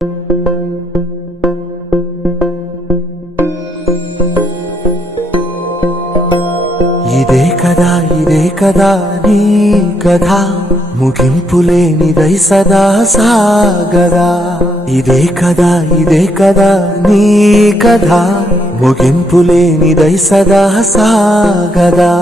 ఇదే కదా నీ కథ ముగింపులేనిదై సదా సాగదా. ఇదే కదా నీ కథ ముగింపులేనిదై సదా సాగదా.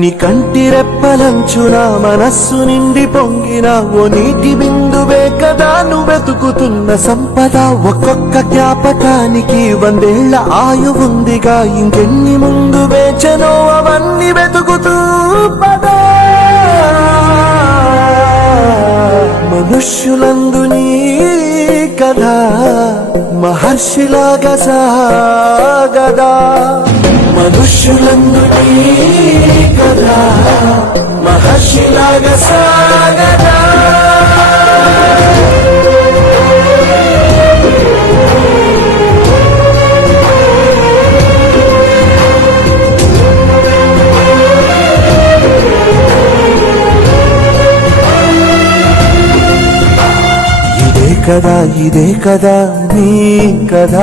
నీ కంటి రెప్పలంచున మనస్సు నిండి పొంగిన ఓ నీటి బిందువే కదా నువ్వెతుకుతున్న సంపద. ఒక్కొక్క జ్ఞాపకానికి 100 ఏళ్ల ఆయువుందిగా, ఇంకెన్ని ముందు వేచనో అవన్నీ వెతుకుతూ పదా. మనుష్యులందు నీ కథ మహర్షిలాగా సాగదా. మనుష్యులందు నీ కథ మహర్షిలాగా సాగదా. ఇదే కదా నీ కథ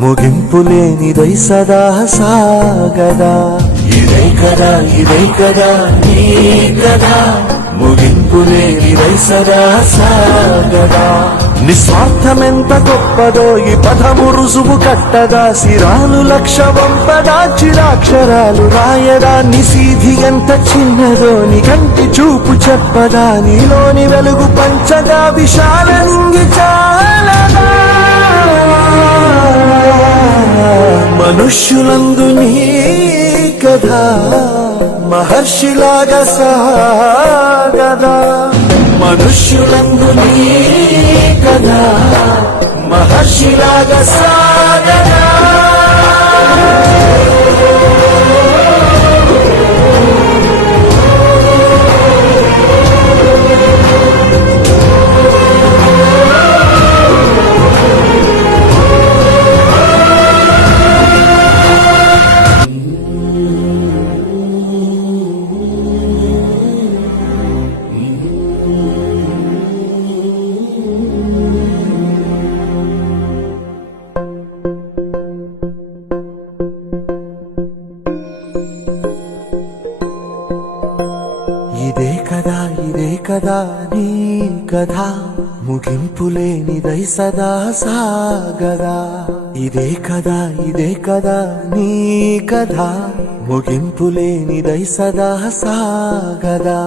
ముగింపులేనిదై సదా సాగదా. ఇదే కదా నీ కథ ముగింపులేనిదై సదా సాగదా. నిస్వార్థమెంత గొప్పదో ఈ పదము రుజువు కట్టదా. సిరాలు లక్ష వంపదా, చిరాక్షరాలు రాయదా. నిశీధి ఎంత చిన్నదో నీ కంటి చూపు చెప్పదా. నీలోని వెలుగు పంచగా విశాల నింగి చాలదా. మనుష్యులందు నీ కథ మహర్షిలాగా సాగదా. మనుష్యులందు నీ కథ మహర్షిలాగా సాగదా. ఇదే కదా నీ కథ ముగింపులేనిదై సదా సాగదా. ఇదే కదా నీ కథ ముగింపులేనిదై సదా సాగదా.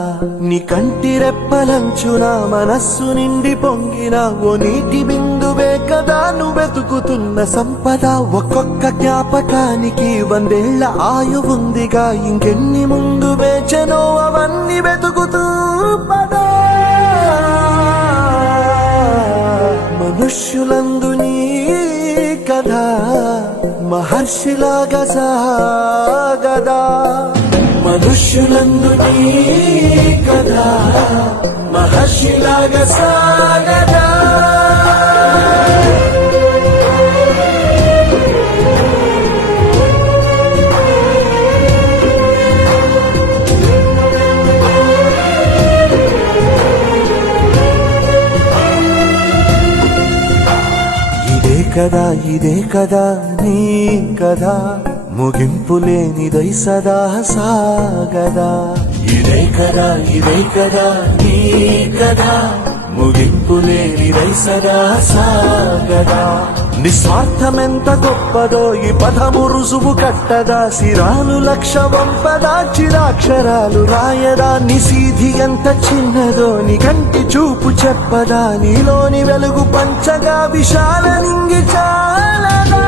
నీ కంటి రెప్పలంచున మనస్సు నిండి పొంగిన ఓ నీటి బిందువే కదా నువ్వెతుకుతున్న సంపద. ఒక్కొక్క జ్ఞాపకానికి 100 ఏళ్ల ఆయువుందిగా, ఇంకెన్ని ముందు వేచనో అవన్నీ వెతుకుతూ పదా. మనుష్యులందు నీ కథ మహర్షిలాగా సాగదా. మనుష్యులందు నీ కథ మహర్షిలాగా సాగదా. ఇదే కదా నీ కథ ముగింపులేనిదై సదా సాగదా. ఇదే కదా నీ కథ ముగింపులేనిదై సదా సాగదా. నిస్వార్థమెంత గొప్పదో ఈ పదము రుజువు కట్టదా. సిరాలు లక్ష వంపదా, చిరాక్షరాలు రాయదా. నిశీధి ఎంత చిన్నదో నీ కంటి చూపు చెప్పదా. నీలోని వెలుగు పంచగా విశాల నింగి చాలదా.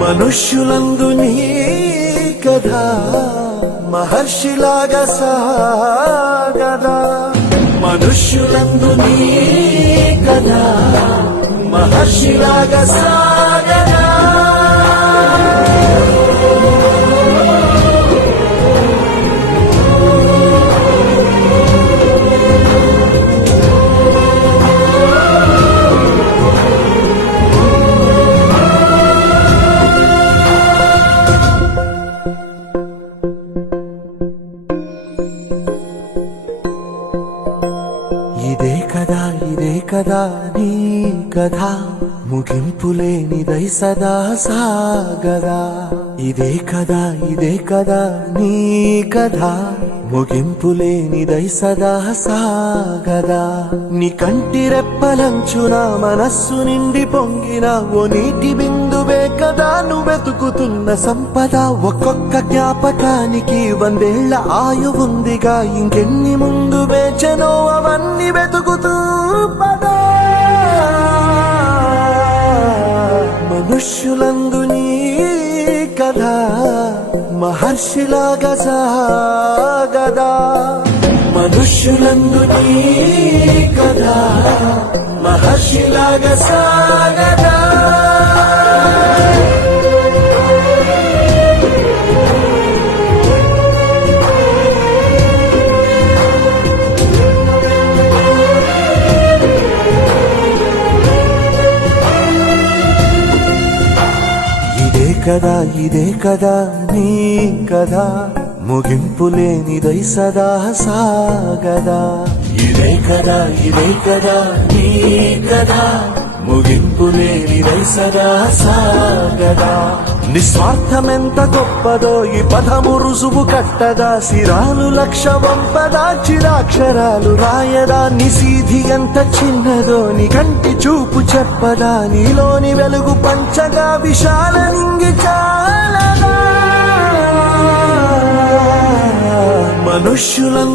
మనుష్యులందు నీ కథ మహర్షిలాగా సాగదా. మనుష్యులందు నీ కథ మహర్షిలాగా సాగదా. ఇదే కదా ఇదే కదా నీ కథ ముగింపు లేనిదై సదా సాగదా ఇదే కదా నీ కథ ముగింపు లేనిదై సదా సాగదా నీ కంటి రెప్పలంచున మనస్సు నిండి పొంగిన ఓ నీటి బిందువే కదా నువ్వెతుకుతున్న సంపద ఒక్కొక్క జ్ఞాపకానికి 100 ఏళ్ల ఆయువుందిగా ఇంకెన్ని ముందు వేచనో అవన్నీ వెతుకుతూ పదా మనుష్యులందు నీ కథ మహర్షిలాగా సాగదా మనుష్యులందు నీ కథ మహర్షిలాగా సాగదా ఇదే కదా నీ కథ ముగింపు లేనిదై సదా సాగదా ఇదే కదా నీ కథ ముగింపు లేనిదై సదా సాగదా నిస్వార్థమెంత గొప్పదో ఈ పదము రుజువు కట్టదా సిరాలు లక్ష వంపదా చిరాక్షరాలు రాయదా నిసీధి ఎంత చిన్నదో నీ కంటి చూపు చెప్పదా నీలోని వెలుగు పంచగా విశాల నింగి చాలదా మనుష్యులం